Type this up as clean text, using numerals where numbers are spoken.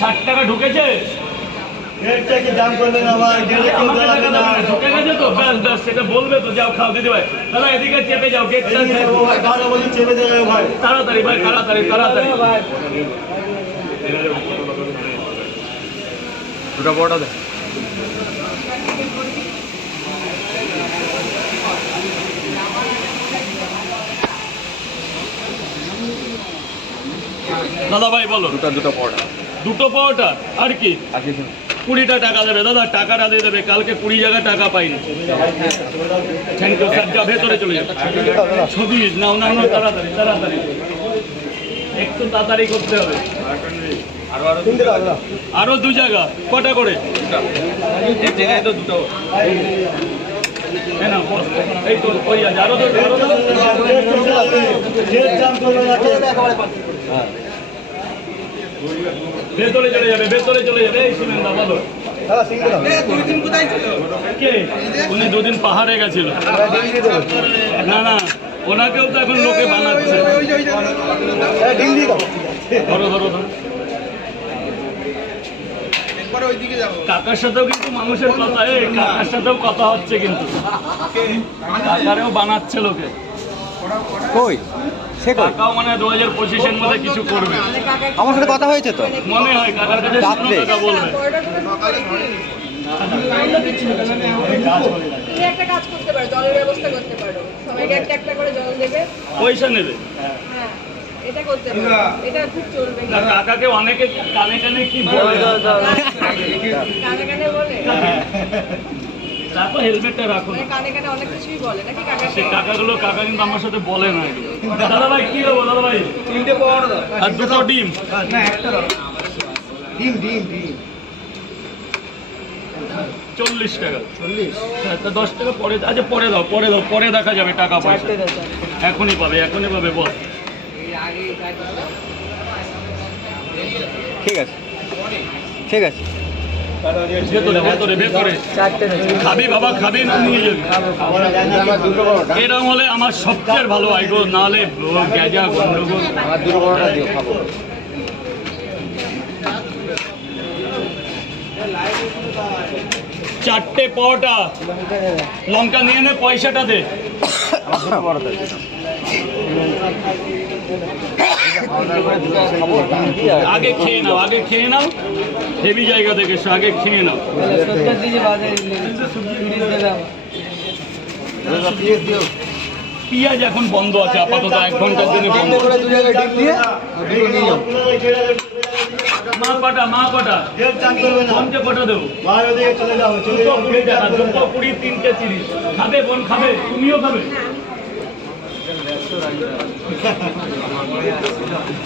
60 টাকা ঢুকেছে? ঢুকে গেছে তো, ব্যাস ব্যাস, সেটা বলবে তো, যাও খাও দিদি ভাই। দাদা এদিকে চেপে যাও, গেটটা তাড়াতাড়ি ভাই, তাড়াতাড়ি তাড়াতাড়ি। দুটো বড়টা দে। দাদা ভাই বলো। দুটো বড়টা। দুটো পাওয়াটা আর কি? 20টা টাকা দেবে দাদা, টাকাটা দিয়ে দেবে। কালকে 20 জায়গায় টাকা পাইনি। থ্যাংক ইউ স্যার, যা ভেতরে চলে যাবে। ছবি নাও নাও নাও, তাড়াতাড়ি তাড়াতাড়ি, একটু তাড়াতাড়ি করতে হবে। আরো 2 জায়গা, কটা করে? এক জায়গায় তো দুটো। হ্যাঁ না বস, এই তো ওই আছে, আরো তো ভেতরে চলে যাবে, ভেতরে চলে যাবে। এই শুনেন না বলো। কে? উনি 2 দিন পাহাড়ে গেছিল। না না, ওনাকেও তো এখন লোকে বানাচ্ছে। ধরো ধরো ধরো। কাকার সাথেও কিন্তু মানুষের কথা, কাকার সাথেও কথা হচ্ছে কিন্তু, কাকারেও বানাচ্ছে লোকে। কই সে কই? কাকাও মানে 2025-এর মধ্যে কিছু করবে। আমার সাথে কথা হয়েছে তো, মনে হয় কাকার কাছে রাত্রে। কথা বলবে। তুমি একটা কাজ করতে পারো, জলের ব্যবস্থা করতে পারো, সবাইকে একটা একটা করে জল দেবে। পয়সা নেবে। হ্যাঁ, এটা করতে পারো, এটা খুব চলবে। কাকাকে অনেকে কানে কানে কি বলে, কানে কানে বলে, রাখো হেলমেটটা রাখো। মানে কানে কানে অনেক কিছুই বলে নাকি সে কাকাকে? কাকাগুলো, কাকা কিন্তু আমার সাথে বলে না এগুলো। দাদা ভাই কি দেবো দাদা ভাই? 3টে বড় দাও। আর 2টো ডিম। না একটা দাও। ডিম ডিম ডিম 40 টাকা। 40? হ্যাঁ, তা 10 টাকা পরে, আচ্ছা পরে দাও, পরে দাও, পরে দেখা যাবে টাকা পয়সা। এখনই পাবে, এখনই পাবে বল। ঠিক আছে ঠিক আছে। ভেতরে ভেতরে ভেতরে। খাবি বাবা, খাবি না নিয়ে যাবি। এরকম হলে আমার সবচেয়ে ভালো হয় গো, নাহলে গ্যাজা গন্ডগোল। আমার দুটো বড়টা দিও, খাবো। চারটে পরোটা, লঙ্কা নিয়ে নে, পয়সাটা দে। আগে খেয়ে নাও, আগে খেয়ে নাও, হেভি জায়গা থেকে এসো, আগে খেয়ে নাও। পেঁয়াজ এখন বন্ধ আছে আপাতত, 1 ঘন্টার জন্য বন্ধ। মা কটা, মা কটা? বোনকে কটা দেবো? 2 20 টাকা, 2 20, 3টে 30। খাবে বোন, খাবে? তুমিও খাবে?